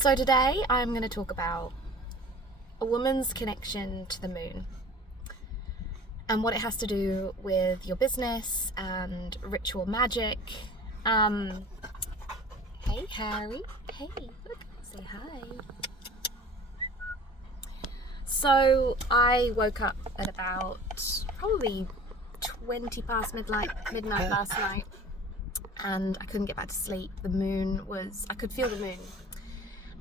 So today I'm going to talk about a woman's connection to the moon and what it has to do with your business and ritual magic. Hey Harry, hey, look, say hi. So I woke up at about probably 20 past midnight last night, and I couldn't get back to sleep. I could feel the moon.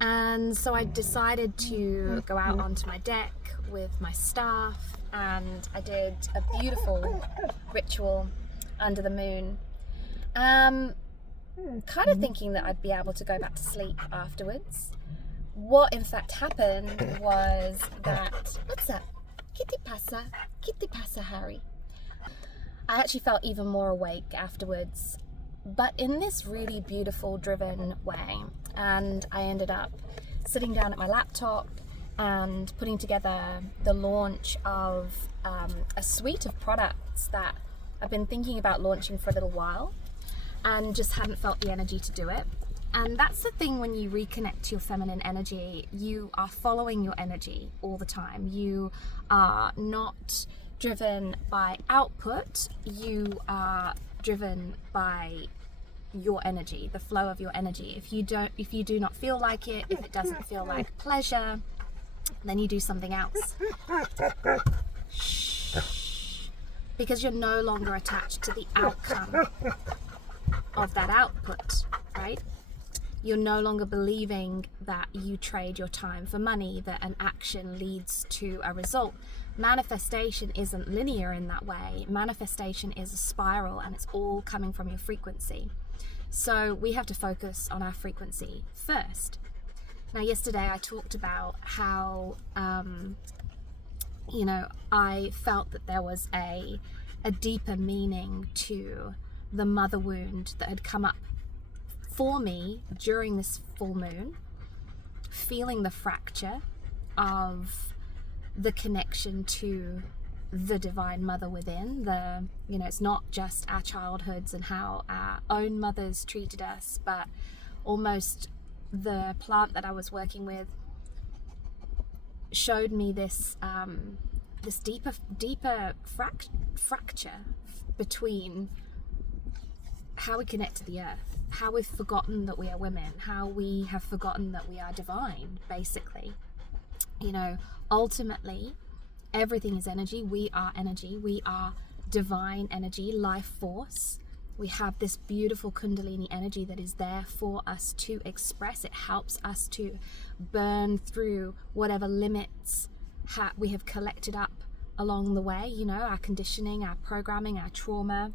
And so I decided to go out onto my deck with my staff, and I did a beautiful ritual under the moon. Kind of thinking that I'd be able to go back to sleep afterwards. What in fact happened was that, what's up? Kitty pasa, Harry. I actually felt even more awake afterwards, but in this really beautiful, driven way. And I ended up sitting down at my laptop and putting together the launch of a suite of products that I've been thinking about launching for a little while and just hadn't felt the energy to do it. And that's the thing, when you reconnect to your feminine energy, you are following your energy all the time. You are not driven by output, you are driven by your energy, the flow of your energy. If you do not feel like it, if it doesn't feel like pleasure, then you do something else. Shh. Because you're no longer attached to the outcome of that output, right? You're no longer believing that you trade your time for money, that an action leads to a result. Manifestation isn't linear in that way. Manifestation is a spiral, and it's all coming from your frequency. So we have to focus on our frequency first. Now, yesterday I talked about how, I felt that there was a deeper meaning to the mother wound that had come up for me during this full moon, feeling the fracture of the connection to the divine mother within. It's not just our childhoods and how our own mothers treated us, but almost the plant that I was working with showed me this deeper fracture between how we connect to the earth, how we've forgotten that we are women, how we have forgotten that we are divine, basically. Ultimately, everything is energy. We are energy. We are divine energy, life force. We have this beautiful Kundalini energy that is there for us to express. It helps us to burn through whatever limits we have collected up along the way, our conditioning, our programming, our trauma.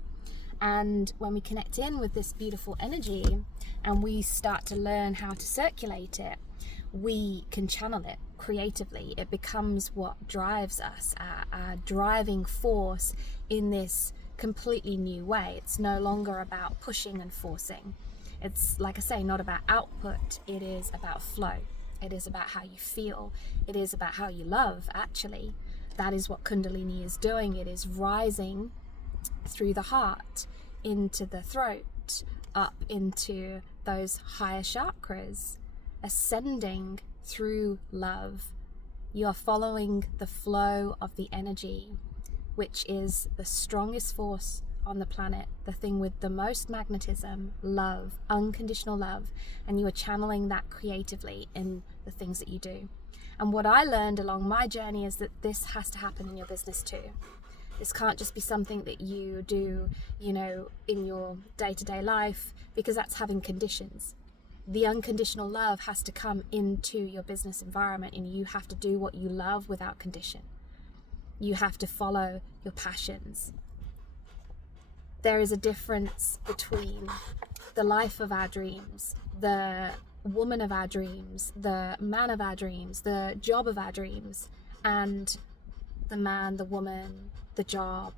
And when we connect in with this beautiful energy and we start to learn how to circulate it, we can channel it creatively. It becomes what drives us, our driving force in this completely new way. It's no longer about pushing and forcing. It's, like I say, not about output. It is about flow. It is about how you feel. It is about how you love, actually. That is what Kundalini is doing. It is rising through the heart, into the throat, up into those higher chakras, ascending through love. You are following the flow of the energy, which is the strongest force on the planet, the thing with the most magnetism, love, unconditional love, and you are channeling that creatively in the things that you do. And what I learned along my journey is that this has to happen in your business too. This can't just be something that you do, in your day-to-day life, because that's having conditions. The unconditional love has to come into your business environment, and you have to do what you love without condition. You have to follow your passions. There is a difference between the life of our dreams, the woman of our dreams, the man of our dreams, the job of our dreams, and the man, the woman, the job,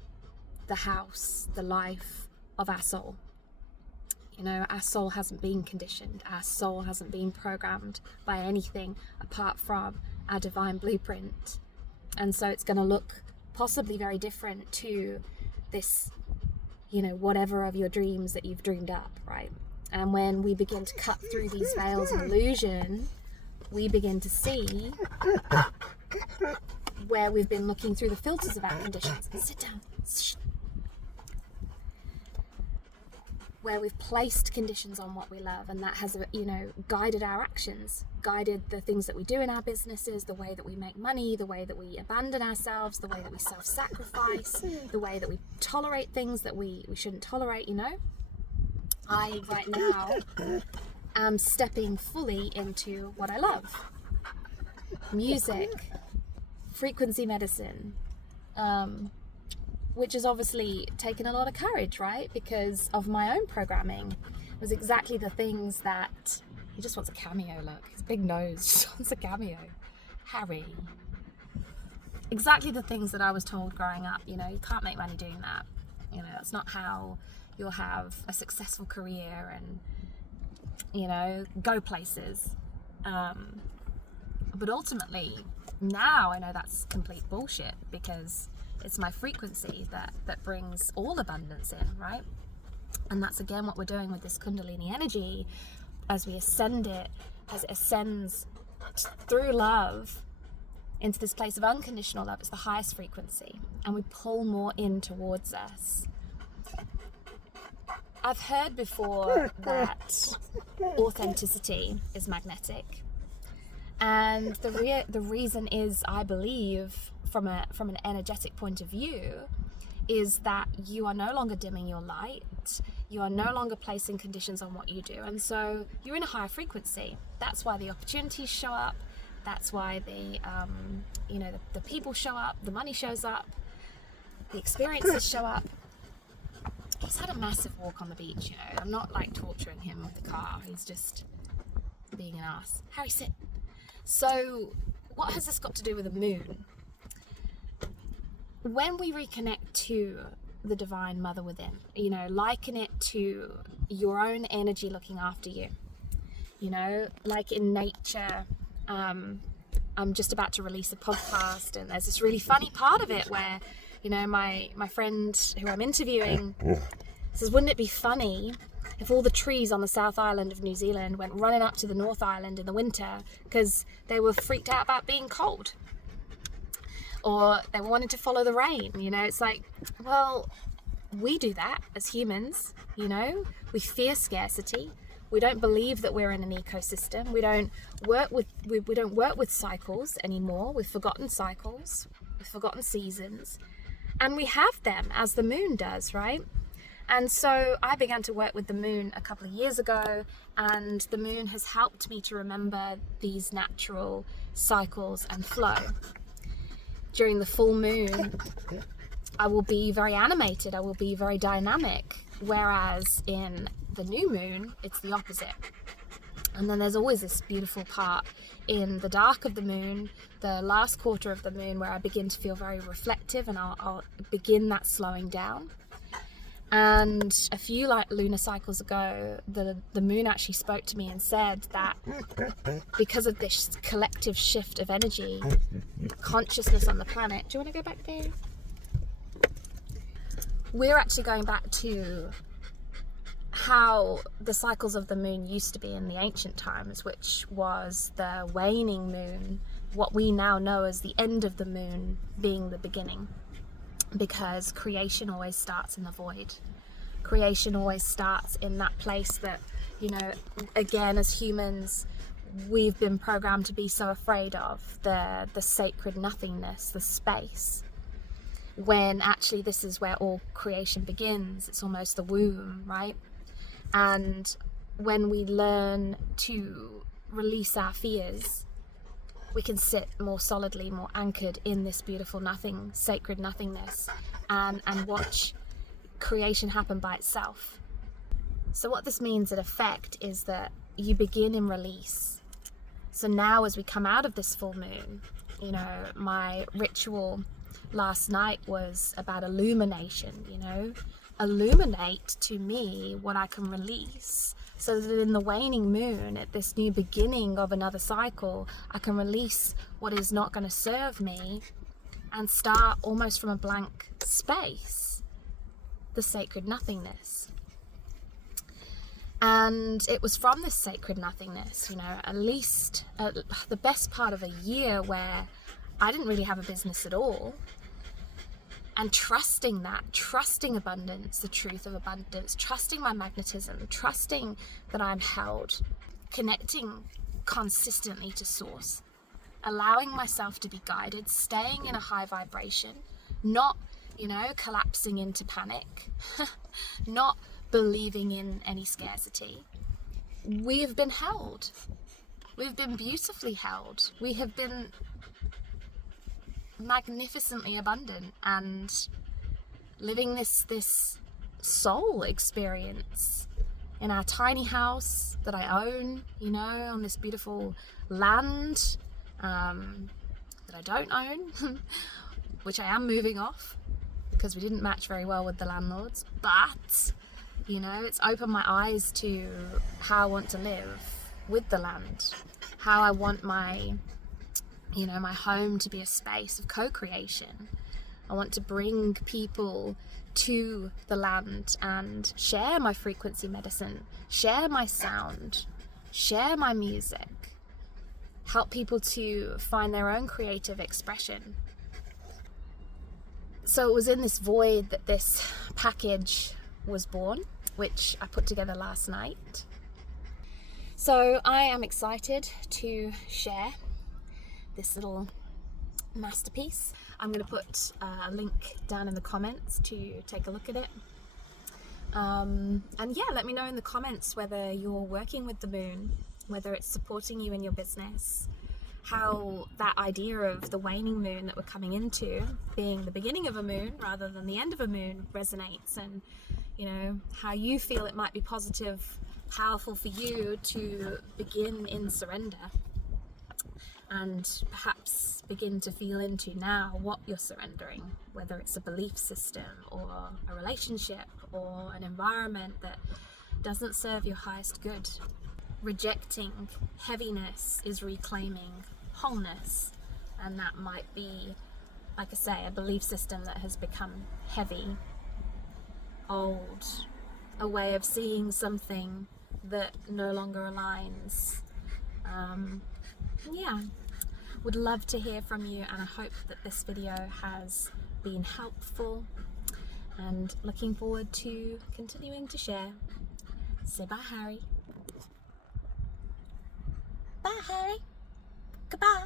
the house, the life of our soul. Our soul hasn't been conditioned. Our soul hasn't been programmed by anything apart from our divine blueprint. And so it's going to look possibly very different to this, whatever of your dreams that you've dreamed up, right? And when we begin to cut through these veils of illusion, we begin to see where we've been looking through the filters of our conditions. Sit down. Shh. Where we've placed conditions on what we love, and that has, guided our actions, guided the things that we do in our businesses, the way that we make money, the way that we abandon ourselves, the way that we self-sacrifice, the way that we tolerate things that we shouldn't tolerate, I, right now, am stepping fully into what I love. Music, frequency medicine, which has obviously taken a lot of courage, right? Because of my own programming. It was exactly the things that... He just wants a cameo, look. His big nose just wants a cameo. Harry. Exactly the things that I was told growing up, you can't make money doing that. It's not how you'll have a successful career and, go places. But ultimately, now I know that's complete bullshit, because it's my frequency that brings all abundance in, right? And that's again what we're doing with this Kundalini energy as we ascend it, as it ascends through love into this place of unconditional love. It's the highest frequency, and we pull more in towards us. I've heard before that authenticity is magnetic, and the reason is, I believe, from an energetic point of view, is that you are no longer dimming your light, you are no longer placing conditions on what you do, and so you're in a higher frequency. That's why the opportunities show up, that's why the people show up, the money shows up, the experiences show up. He's had a massive walk on the beach, I'm not like torturing him with the car, he's just being an ass. Harry, sit. So what has this got to do with the moon? When we reconnect to the divine mother within, liken it to your own energy looking after you, like in nature. I'm just about to release a podcast, and there's this really funny part of it where, my friend who I'm interviewing says, wouldn't it be funny if all the trees on the South Island of New Zealand went running up to the North Island in the winter because they were freaked out about being cold? Or they wanted to follow the rain, it's like, well, we do that as humans, we fear scarcity. We don't believe that we're in an ecosystem. We don't work with cycles anymore. We've forgotten cycles, we've forgotten seasons, and we have them as the moon does, right? And so I began to work with the moon a couple of years ago, and the moon has helped me to remember these natural cycles and flow. During the full moon, I will be very animated, I will be very dynamic, whereas in the new moon, it's the opposite. And then there's always this beautiful part in the dark of the moon, the last quarter of the moon, where I begin to feel very reflective, and I'll begin that slowing down. And a few lunar cycles ago, the moon actually spoke to me and said that because of this collective shift of energy, consciousness on the planet, do you want to go back there? We're actually going back to how the cycles of the moon used to be in the ancient times, which was the waning moon, what we now know as the end of the moon being the beginning. Because creation always starts in the void. Creation always starts in that place that, again, as humans, we've been programmed to be so afraid of, the sacred nothingness, the space. When actually this is where all creation begins. It's almost the womb, right? And when we learn to release our fears, we can sit more solidly, more anchored in this beautiful nothing, sacred nothingness, and watch creation happen by itself. So what this means in effect is that you begin in release. So now as we come out of this full moon, my ritual last night was about illumination, illuminate to me what I can release, so that in the waning moon, at this new beginning of another cycle, I can release what is not going to serve me and start almost from a blank space, the sacred nothingness. And it was from this sacred nothingness, you know, at least the best part of a year where I didn't really have a business at all. And trusting abundance, the truth of abundance, trusting my magnetism, trusting that I'm held, connecting consistently to source, allowing myself to be guided, staying in a high vibration, not, you know, collapsing into panic, not believing in any scarcity. We have been held. We've been beautifully held. We have been magnificently abundant and living this soul experience in our tiny house that I own, you know, on this beautiful land that I don't own, which I am moving off because we didn't match very well with the landlords. But, you know, it's opened my eyes to how I want to live with the land, how I want my, you know, my home to be a space of co-creation. I want to bring people to the land and share my frequency medicine, share my sound, share my music, help people to find their own creative expression. So it was in this void that this package was born, which I put together last night. So I am excited to share this little masterpiece. I'm going to put a link down in the comments to take a look at it. And yeah, let me know in the comments whether you're working with the moon, whether it's supporting you in your business, how that idea of the waning moon that we're coming into being the beginning of a moon rather than the end of a moon resonates, and you know, how you feel it might be positive, powerful for you to begin in surrender and perhaps begin to feel into now what you're surrendering, whether it's a belief system or a relationship or an environment that doesn't serve your highest good. Rejecting heaviness is reclaiming wholeness, and that might be, like I say, a belief system that has become heavy, old, a way of seeing something that no longer aligns. Yeah, would love to hear from you, and I hope that this video has been helpful, and looking forward to continuing to share. Say bye, Harry. Bye, Harry. Goodbye.